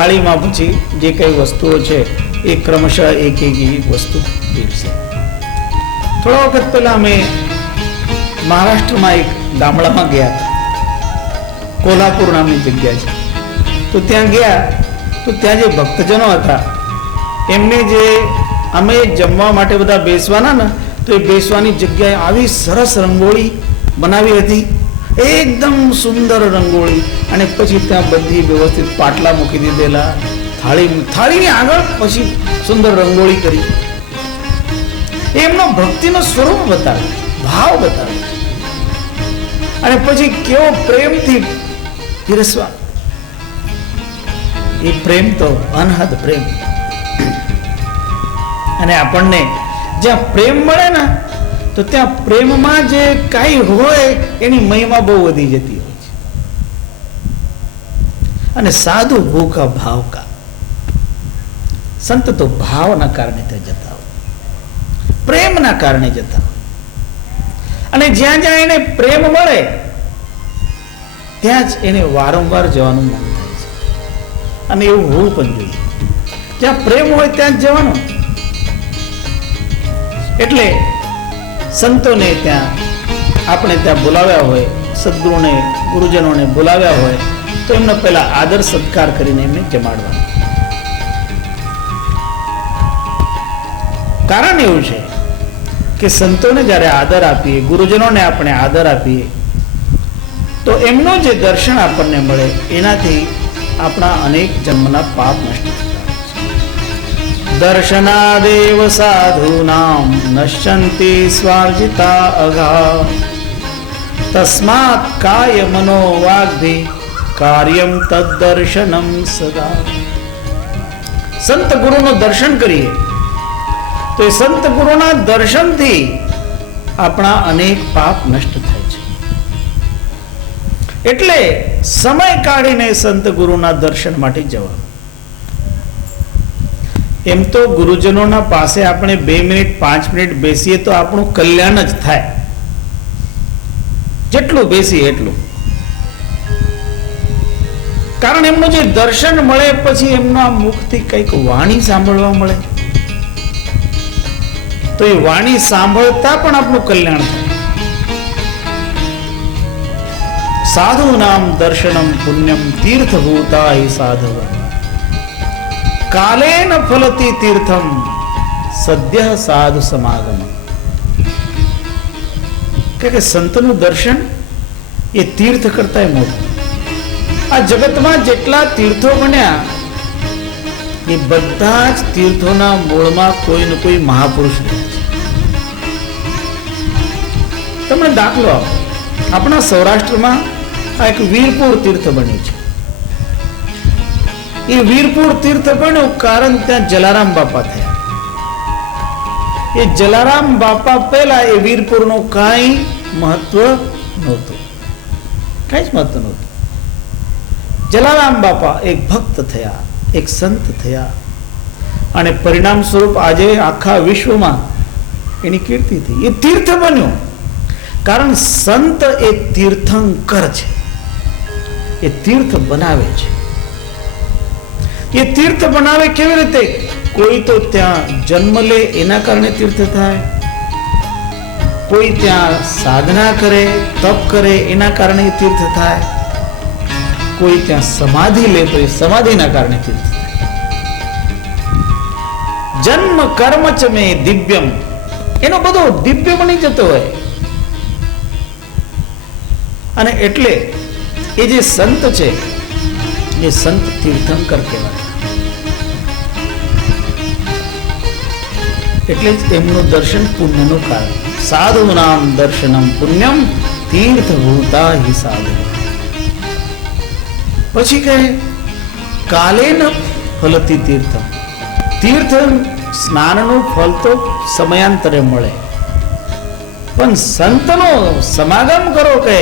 થાળીમાં પછી જે કઈ વસ્તુઓ છે એ ક્રમશઃ એક એક વસ્તુ પીરસે. થોડા વખત પહેલા અમે મહારાષ્ટ્રમાં એક ગામડામાં ગયા હતા. કોલ્હાપુર નામની જગ્યા છે. તો ત્યાં ગયા તો ત્યાં જે ભક્તજનો હતા એમને જે અમે જમવા માટે બધા બેસવાના ને, તો એ બેસવાની જગ્યાએ આવી સરસ રંગોળી બનાવી હતી, એકદમ સુંદર રંગોળી. અને પછી ત્યાં બધી વ્યવસ્થિત પાટલા મૂકી દીધેલા, થાળીની આગળ પછી સુંદર રંગોળી કરી. એમનો ભક્તિનો સ્વરૂપ બતાવે, ભાવ બતાવે, અને પછી કેવો પ્રેમથી પીરસવા. એ પ્રેમ તો અનહદ પ્રેમ. અને આપણને જ્યાં પ્રેમ મળે ને, તો ત્યાં પ્રેમમાં જે કાંઈ હોય એની મહિમા બહુ વધી જતી હોય છે. અને સાધુ ભૂખા ભાવ કા, સંત તો ભાવના કારણે તે જતા હોય, પ્રેમના કારણે જતા હોય. અને જ્યાં જ્યાં એને પ્રેમ મળે ત્યાં જ એને વારંવાર જવાનું મન થાય છે. અને એવું હોવું પણ જોઈએ. જ્યાં પ્રેમ હોય ત્યાં જ જવાનું. એટલે સંતોને ત્યાં આપણે ત્યાં બોલાવ્યા હોય, સદગુરુને ગુરુજનોને બોલાવ્યા હોય, તો એમનો પહેલા આદર સત્કાર કરીને એમને જમાડવાનું. કારણ એવું છે કે સંતોને જ્યારે આદર આપીએ, ગુરુજનોને આપણે આદર આપીએ, તો એમનો જે દર્શન આપણને મળે એનાથી આપણા અનેક જન્મના પાપ નષ્ટ થતા. દર્શનાદેવ સાધૂનામ નશ્યંતિ સ્વાર્જિતા અઘા તસ્માત કાય મનો વાગ્ભિ કાર્યમ તદ્દર્શનમ સદા. સંત ગુરુનું દર્શન કરીએ તો એ સંત ગુરુના દર્શનથી આપણા અનેક પાપ નષ્ટ થાય છે. એટલે સમય કાઢીને સંત ગુરુના દર્શન માટે જવા. એમ તો ગુરુજનોના પાસે આપણે 2 મિનિટ 5 મિનિટ બેસીએ તો આપણું કલ્યાણ જ થાય. જેટલું બેસીએ એટલું. કારણ એમનું જે દર્શન મળે પછી એમના મુખથી કંઈક વાણી સાંભળવા મળે, તો એ વાણી સાંભળતા પણ આપણું કલ્યાણ થાય. સાધુ નામ દર્શનમ પુણ્યમ તીર્થભૂતા હિ સાધવ કાલેન ફલતી તીર્થમ સદ્ય સાધુ સમાગમ. કે સંતનું દર્શન એ તીર્થ કરતા મોટું. આ જગતમાં જેટલા તીર્થો બન્યા એ બધા જ તીર્થોના મૂળમાં કોઈ ને કોઈ મહાપુરુષ રહ્યા છે. તમને દાખલો આપો, આપણા સૌરાષ્ટ્રમાં આ એક વીરપુર તીર્થ બન્યું છે. એ વીરપુર તીર્થ બન્યું કારણ ત્યાં જલારામ બાપા થયા. એ જલારામ બાપા પહેલા એ વીરપુરનું કાંઈ મહત્વ નહોતું, કાંઈ જ મહત્વ નહોતું. જલારામ બાપા એક ભક્ત થયા, એક સંત થયા, અને પરિણામ સ્વરૂપ આજે આખા વિશ્વમાં એની કીર્તિ થઈ. એ તીર્થ બન્યું કારણ સંત એ તીર્થંકર છે, એ તીર્થ બનાવે છે. એ તીર્થ બનાવે કેવી રીતે? કોઈ તો ત્યાં જન્મ લે એના કારણે તીર્થ થાય, કોઈ ત્યાં સાધના કરે, તપ કરે એના કારણે તીર્થ થાય, કોઈ ત્યાં સમાધિ લે તો એ સમાધિના કારણે તીર્થ થાય. જન્મ કર્મ ચ મે દિવ્યમ, એનો બધો દિવ્ય બની જતો હોય. અને એટલે એ જે સંત છે એ સંત તીર્થંકર કહેવાય. એટલે જ એમનું દર્શન પુણ્યનું કારણ. સાધુ નામ દર્શનમ પુણ્યમ તીર્થભૂતા હિ સાધુ. પછી કહે કાલેન ફલતી તીર્થમ. તીર્થ સ્નાનનું ફળ તો સમયાંતરે મળે, પણ સંતનો સમાગમ કરો કહે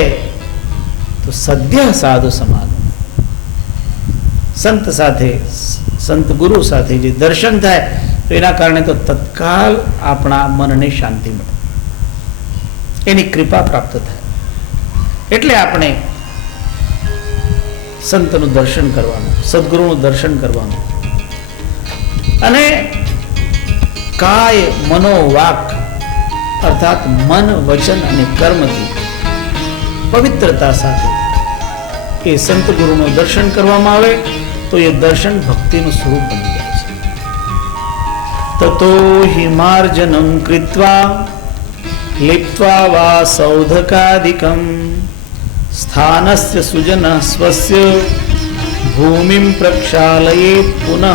તો સદ્ય સાધુ સમાગમ. સંત સાથે, સંત ગુરુ સાથે જે દર્શન થાય તો એના કારણે તો તત્કાલ આપણા મનને શાંતિ મળે, એની કૃપા પ્રાપ્ત થાય. એટલે આપણે સંતનું દર્શન કરવાનું, સદગુરુનું દર્શન કરવાનું. અને કાય મનો વાક અર્થાત મન, વચન અને કર્મથી પવિત્રતા સાથે એ સંત ગુરુનું દર્શન કરવામાં આવે તો એ દર્શન ભક્તિનું સ્વરૂપ બની જાય છે. તતો હિમાર્જનમ કૃત્વા લિપ્ત્વા વા સૌધકાદિકમ સ્થાનસ્ય સુજન સ્વસ્ય ભૂમિમ પ્રક્ષાલયેત પુનઃ.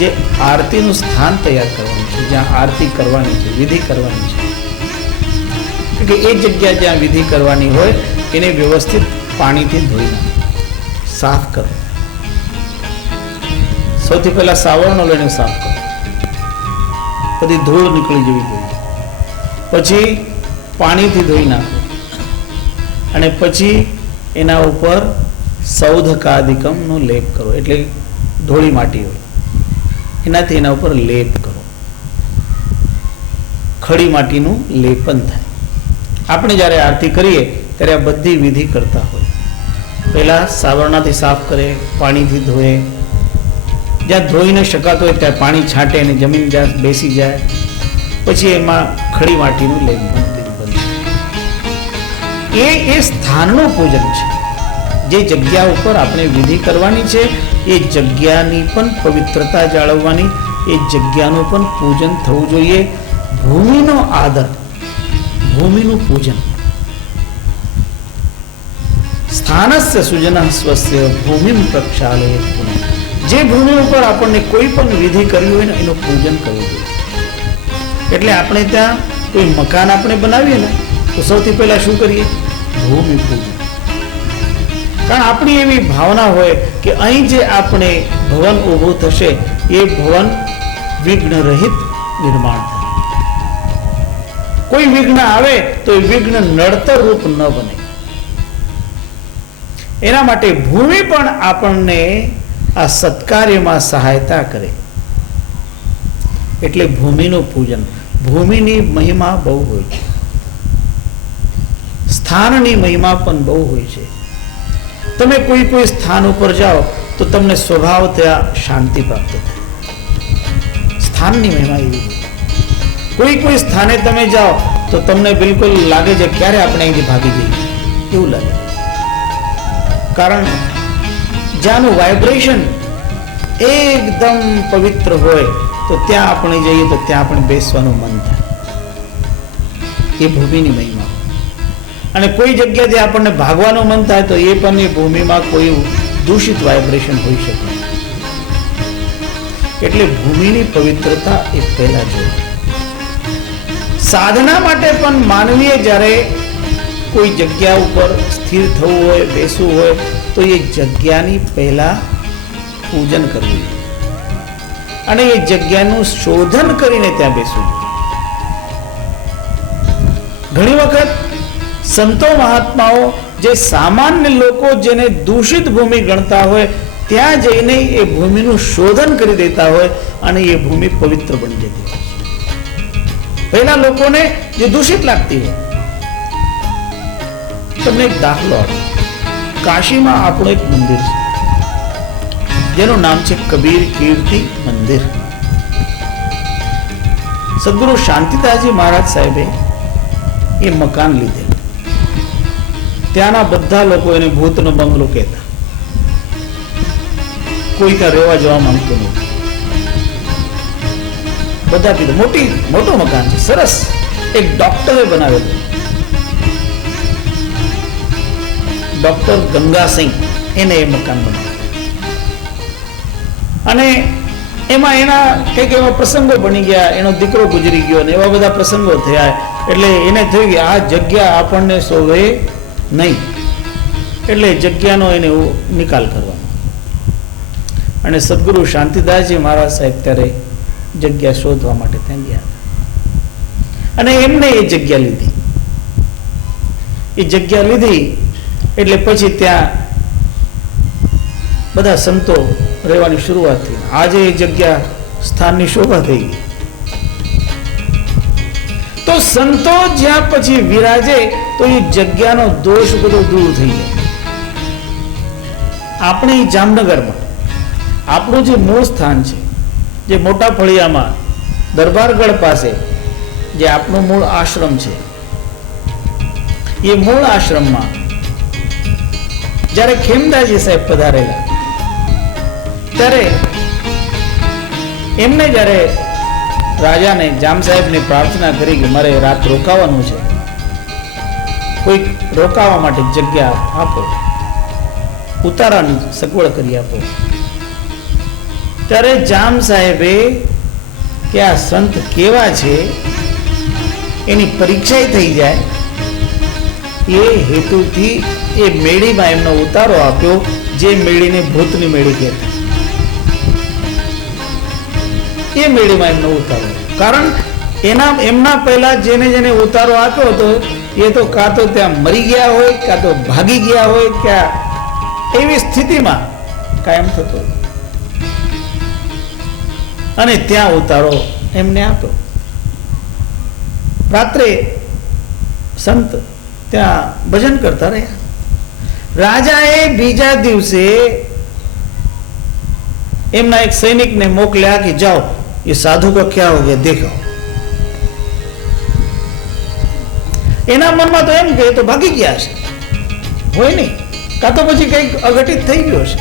જે આરતીનું સ્થાન તૈયાર કરવાનું છે, જ્યાં આરતી કરવાની છે, વિધિ કરવાની છે, કે એ જગ્યા જ્યાં વિધિ કરવાની હોય એને વ્યવસ્થિત પાણીથી ધોઈ નાખો, સાફ કરો. સૌથી પહેલા સાવરણો લઈને સાફ કરો, બધી ધૂળ નીકળી જવી જોઈએ. પછી પાણીથી ધોઈ નાખો અને પછી એના ઉપર સૌધકાદિકમનો લેપ કરો, એટલે ધોળી માટી હોય એનાથી એના ઉપર લેપ કરો, ખડી માટીનું લેપન થાય. આપણે જ્યારે આરતી કરીએ ત્યારે આ બધી વિધિ કરતા હોય. પહેલા સાવરણાથી સાફ કરે, પાણીથી ધોએ, જ્યાં ધોઈ ન શકાતો હોય ત્યાં પાણી છાંટે અને જમીન જ્યાં બેસી જાય, પછી એમાં ખડી માટીનું લેપન એ સ્થાનનું પૂજન છે. જે જગ્યા ઉપર આપણે વિધિ કરવાની છે એ જગ્યાની પણ પવિત્રતા જાળવવાની, એ જગ્યાનું પણ પૂજન થવું જોઈએ. ભૂમિનો આદર, ભૂમિનું પૂજન. સ્થાનસ્ય સુજન સ્વસ્ય ભૂમિમ પ્રક્ષાલયેત પુનઃ. જે ભૂમિ ઉપર આપણને કોઈ પણ વિધિ કરવી હોય ને એનું પૂજન કરવું જોઈએ. એટલે આપણે ત્યાં કોઈ મકાન આપણે બનાવીએ ને તો સૌથી પહેલા શું કરીએ? ભૂમિ પૂજન. કારણ આપણી એવી ભાવના હોય કે અહીં જે આપણે ભવન ઊભું થશે એ ભવન વિઘ્ન રહિત નિર્માણ થાય. કોઈ વિઘ્ન આવે તો એ વિઘ્ન નડતર રૂપ ન બને. એના માટે ભૂમિ પણ આપણને આ સત્કાર્યમાં સહાયતા કરે. એટલે ભૂમિનું પૂજન. ભૂમિની મહિમા બહુ હોય છે, સ્થાનની મહિમા પણ બહુ હોય છે. તમે કોઈ સ્થાન ઉપર જાઓ તો તમને સ્વભાવ ત્યાં શાંતિ પ્રાપ્ત થાય. સ્થાનની મહિમા એવી. કોઈ સ્થાને તમે જાઓ તો તમને બિલકુલ લાગે છે ક્યારે આપણે અહીંથી ભાગી જઈએ એવું લાગે. કારણ જ્યાંનું વાઇબ્રેશન એકદમ પવિત્ર હોય તો ત્યાં આપણે જઈએ તો ત્યાં આપણે બેસવાનું મન થાય. એ ભૂમિની મહિમા. અને કોઈ જગ્યાથી આપણને ભાગવાનું મન થાય તો એ પણ એ ભૂમિમાં કોઈ દૂષિત વાઇબ્રેશન હોઈ શકે. એટલે ભૂમિની પવિત્રતા એ પહેલા જોઈએ. સાધના માટે પણ માનવીએ જ્યારે કોઈ જગ્યા ઉપર સ્થિર થવું હોય, બેસવું હોય તો એ જગ્યાની પહેલા પૂજન કરવું અને એ જગ્યાનું શોધન કરીને ત્યાં બેસવું. ઘણી વખત સંતો મહાત્માઓ જે સામાન્ય લોકો જેને દૂષિત ભૂમિ ગણતા હોય ત્યાં જઈને એ ભૂમિનું શોધન કરી દેતા હોય અને એ ભૂમિ પવિત્ર બની જતી હોય. પહેલા લોકોને જે દૂષિત લાગતી હોય. તમને એક દાખલો આપો. કાશીમાં આપણું એક મંદિર છે જેનું નામ છે કબીર કીર્તિ મંદિર. સદગુરુ શાંતિદાસજી મહારાજ સાહેબે એ મકાન લીધેલું. ત્યાંના બધા લોકો એને ભૂતનો બંગલો કહેતા. કોઈ ત્યાં રહેવા જવા માંગતું નથી. બધા કીધું મોટું મકાન છે, સરસ. એક ડોક્ટરે બનાવેલું, ડોક્ટર ગંગાસિંહ, એને એ મકાન બનાવ્યું. અને એમાં એના કંઈક એવા પ્રસંગો બની ગયા, એનો દીકરો ગુજરી ગયો ને એવા બધા પ્રસંગો થયા. એટલે એને થયું કે આ જગ્યા આપણને શોભે નહીં, એટલે જગ્યાનો એને નિકાલ કરવાનો. અને સદગુરુ શાંતિદાસજી મહારાજ સાહેબ ત્યારે જગ્યા શોધવા માટે ત્યાં ગયા અને એમને એ જગ્યા લીધી. એ જગ્યા લીધી એટલે પછી ત્યાં બધા સંતો રહેવાની શરૂઆત થઈ. આજે એ જગ્યા સ્થાનની શોભા થઈ ગઈ. તો સંતો જ્યાં પછી વિરાજે તો એ જગ્યાનો દોષ બધો દૂર થઈ જાય. આપણે જામનગરમાં આપણું જે મૂળ સ્થાન છે, જે મોટા ફળિયામાં દરબારગઢ પાસે જે આપણું મૂળ આશ્રમ છે, એ મૂળ આશ્રમમાં જ્યારે ખેમદાસજી સાહેબ પધારેલા ત્યારે એમને જ્યારે રાજાને જામ સાહેબને પ્રાર્થના કરી કે મારે રાત રોકાવાનું છે, કોઈક રોકાવા માટે જગ્યા આપો, ઉતારાની સગવડ કરી આપો. ત્યારે જામ સાહેબે કે આ સંત કેવા છે એની પરીક્ષા થઈ જાય એ હેતુથી એ મેળીમાં એમનો ઉતારો આપ્યો, જે મેળીને ભૂતની મેળી કહેતા. એ મેળીમાં એમનો ઉતારો, કારણ એમના પહેલા જેને જેને ઉતારો આપ્યો હતો એ તો કાં તો ત્યાં મરી ગયા હોય, કાં તો ભાગી ગયા હોય, ક્યાં એવી સ્થિતિમાં કાયમ થતો, અને ત્યાં ઉતારો એમને આપ્યો. રાત્રે સંત ત્યાં ભજન કરતા રહ્યા. રાજાએ બીજા દિવસે એમના એક સૈનિકને મોકલ્યા કે જાઓ ये साधु का क्या हो गया देखो. એના મનમાં તો એમ કે તો ભાગી ગયા છે, હોય નહીં, કાં તો પછી કંઈક અઘટિત થઈ ગયો છે.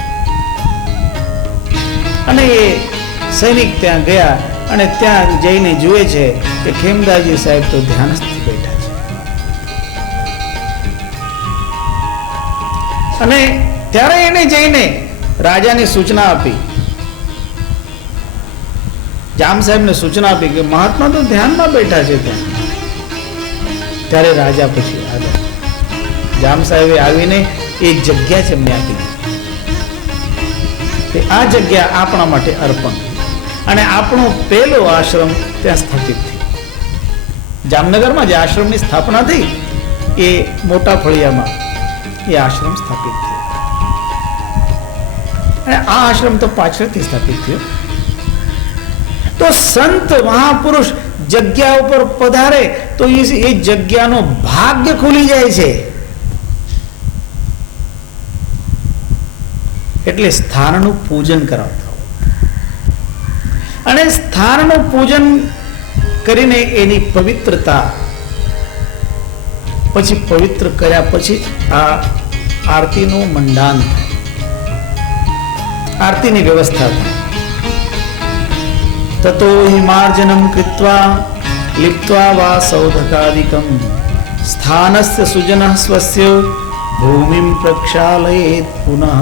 અને એ સૈનિક ત્યાં ગયા અને ત્યાં જઈને જુએ છે કે ખેમદાસજી સાહેબ તો ધ્યાનસ્થ બેઠા છે. અને ત્યારે એને જઈને રાજાને સૂચના આપી, જામ સાહેબને સૂચના આપી કે મહાત્મા તો ધ્યાનમાં બેઠા છે ત્યાં. ત્યારે રાજા પછી આવ્યા. જામ સાહેબે આવીને એ જગ્યા છે એમને આપી દીધી. આ જગ્યા આપણા માટે અર્પણ, અને આપણો પહેલો આશ્રમ ત્યાં સ્થાપિત થયો. જામનગરમાં જે આશ્રમની સ્થાપના થઈ એ મોટા ફળિયામાં એ આશ્રમ સ્થાપિત થયો. અને આ આશ્રમ તો પાછળથી સ્થાપિત થયો. તો સંત મહાપુરુષ જગ્યા ઉપર પધારે તો એ જગ્યાનો ભાગ્ય ખુલી જાય છે. એટલે સ્થાનનું પૂજન કરાવતા હોય, અને સ્થાનનું પૂજન કરીને એની પવિત્રતા પછી પવિત્ર કર્યા પછી આ આરતીનું મંડાન થાય, આરતીની વ્યવસ્થા થાય. ततो हिमार्जनं कृत्वा लिप्त्वा वा सौधकादिकं स्थानस्य सुजनः स्वस्य भूमिं प्रक्षालयेत् पुनः.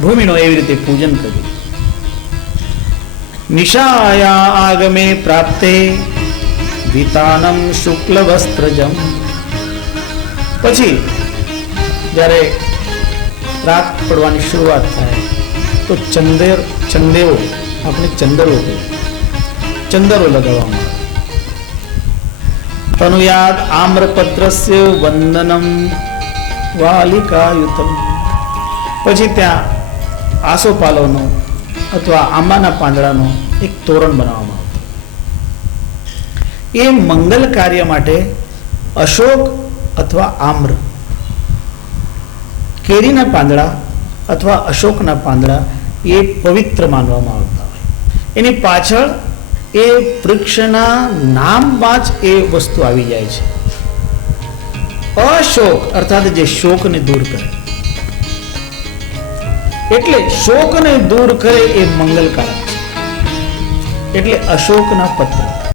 ભૂમિનો એવી રીતે પૂજન કર્યું. નિશાયા આગમે પ્રાપ્તે વિતાનમ શુક્લ વસ્ત્રજમ. પછી જ્યારે રાત પડવાની શરૂઆત થાય તો ચંદેવો આપણે ચંદરો કહીએ, ચંદરો લગાવવામાં આવે. તનુયાદ આમ્રપત્રસ્ય વંદનમ વાલિકાયુતમ. પછી ત્યાં આસોપાલવનો અથવા આંબાના પાંદડાનો એક તોરણ બનાવવામાં આવતું. એ મંગલ કાર્ય માટે અશોક અથવા આમ્ર, કેરીના પાંદડા અથવા અશોકના પાંદડા એ પવિત્ર માનવામાં આવતા હોય. એની પાછળ એ વૃક્ષના નામમાં જ એ વસ્તુ આવી જાય છે. અશોક અર્થાત જે શોકને દૂર કરે, એટલે શોકને દૂર કરે એ મંગલકારક છે. એટલે અશોકના પત્ર